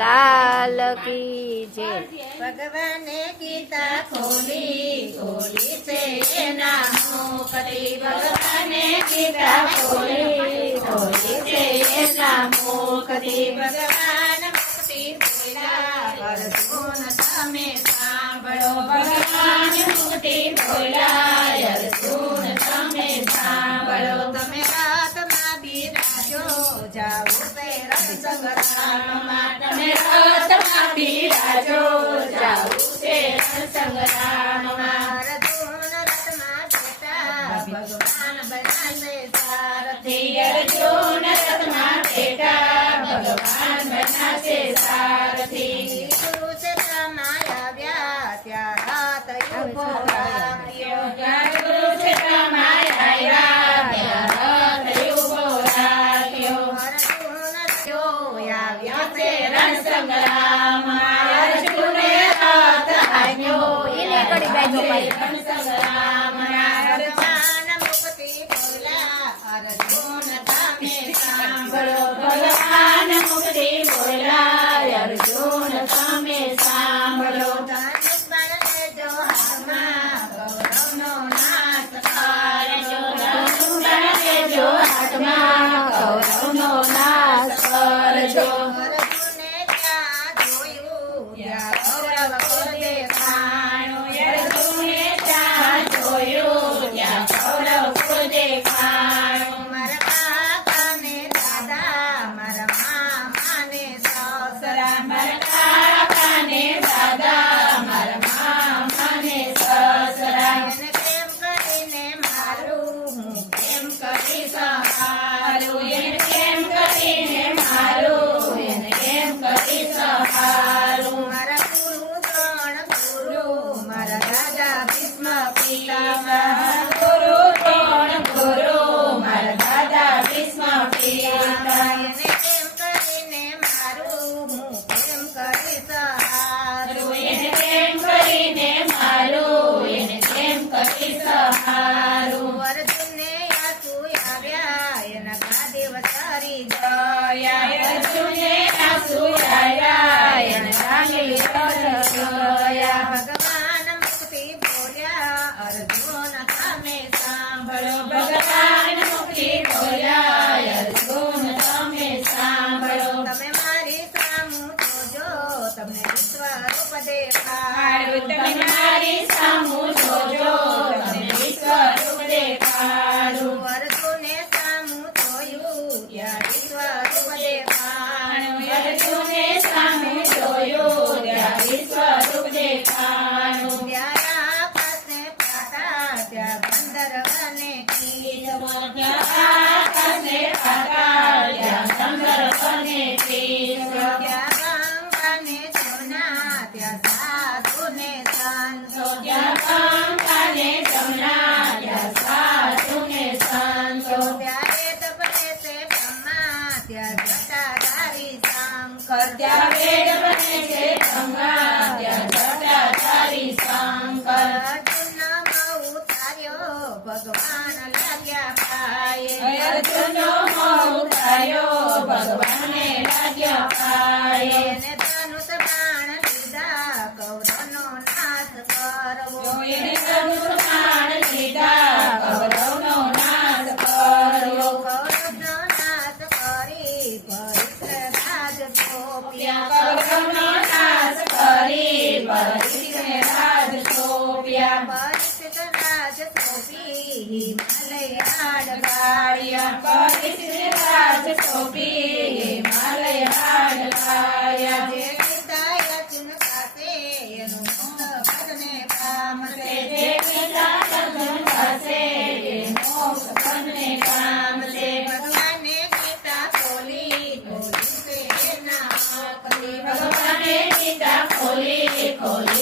લાલ કી જય। ભગવાને ગીતા ખોલી ખોલી છે એના મુખથી ભગવાને ગીતા ખોલી ખોલી છે એના મુખથી ભગવાન મુક્તિ બોલ્યા અર્જુન તમે સાંભળો ભગવાન મુક્તિ બોલ્યા અર્જુન તમે સાંભળો તમે રાતમાં બિરાજો જાઓ તે રણ સંગ્રામમાં તમે રાતમાં બિરાજો જાઓ તે રણ સંગ્રામમાં અર્જુન રથમાં બેઠા ભગવાન બનાસે સારથી અર્જુન રથમાં બેઠા ભગવાન બનાસે સારથી કુરુક્ષેત્રમાં આવ્યા ત્યાં રાત ઉભો રાખ્યો ત્યાં કુરુક્ષેત્રમાં આવ્યા ત્યાં રાત ઉભો રાખ્યો અર્જુન જો આવ્યો તે રણ સંગ્રામમાં અર્જુને હાથ આપ્યો એને કરી બેજો ભાઈ। રણ સંગ્રામમાં ભગવાન મુક્તિ બોલ્યા અર્જુન તમે સાંભળો ભગવાન મુક્તિ બોલ્યા અર્જુન તમે સાંભળો ધનુષ બાણ લેજો હાથમાં કૌરવનો નાશ કરજો ધનુષ બાણ લેજો હાથમાં કૌરવનો નાશ કરજો અર્જુને ત્યાં જોયું ત્યાં કૌરવ ક્રોધે ખાણું અર્જુને ત્યાં જોયું ત્યાં કૌરવ ક્રોધે ખાણું મારા કાકાને દાદા મારા મામાને સસરા મારા કાકાને દાદા મારા મામાને સસરા એને પ્રેમ કરીને મારું હું પ્રેમ કરીશ હારું એને પ્રેમ કરીને મારું એને પ્રેમ કરીશ હારું મારા ગુરુ ત્રણ ગુરુ મારા દાદા ભીષ્મ પિતામહ ગુરુ ત્રણ ગુરુ મારા દાદા ભીષ્મ પિતામહ એને પ્રેમ કરીને મારું હું પ્રેમ કરીશ હારું એને પ્રેમ કરીને મારું એને પ્રેમ કરીશ હારું અર્જુનને આંસુ આવ્યા એના ગાદે વસારી ગયા અર્જુનને આંસુ આવ્યા એના ગાદે વસારી ગયા ભગવાન મુક્તિ બોલ્યા અર્જુન તમે સાંભળો ભગવાન મુક્તિ બોલ્યા અર્જુન તમે સાંભળો તમે મારી સામું જોજો તમને વિશ્વરૂપ દેખાડું તમે મારી સામું જોજો તમને વિશ્વરૂપ દેખાડું અર્જુને સામું જોયું ત્યાં વિશ્વરૂપ દેખાણું અર્જુને સામું જોયું ત્યાં વિશ્વરૂપ દેખાણું ત્યાં આકાશને પાતા ત્યાં ગંધર્વને કીધો ત્યાં આકાશને પાતા ત્યાં ગંધર્વને કીધો ત્યાં ગંગાને જમના ત્યાં સાધુને સંતો ત્યાં ગંગાને જમના ત્યાં સાધુને સંતો ત્યાં વેદ બને તે બ્રહ્મા ત્યાં જટાધારી શંકર ત્યાં વેદ બને છે બ્રહ્મા ત્યાં જટાધારી શંકર અર્જુનનો મોહ ઉતાર્યો ભગવાન લાગ્યા પાયે અર્જુનનો મોહ ઉતાર્યો ભગવાને લાગ્યા પાયે એને ધનુષ બાણ લીધા કૌરવનો નાશ કરવો એને ધનુષ બાણ લીધા કૌરવનો નાશ કરવો કૌરવનો નાશ કરી પરીક્ષિત રાજ સોંપ્યા કૌરવનો નાશ કરી પરીક્ષિત રાજ સોંપ્યા પરીક્ષિત રાજ સોંપી હિમાલય આડ ગાળ્યા પરીક્ષિત રાજ સોંપી હિમાલય આડ ગાળ્યા જે ગીતા અર્જુન પાસે એનું મુક્ત પદને પામશે જે ગીતા અર્જુન પાસે એનું મુક્ત પદને પામશે ભગવાને ગીતા ખોલી ખોલી છે એના મુખથી ભગવાને ગીતા ખોલી ખોલી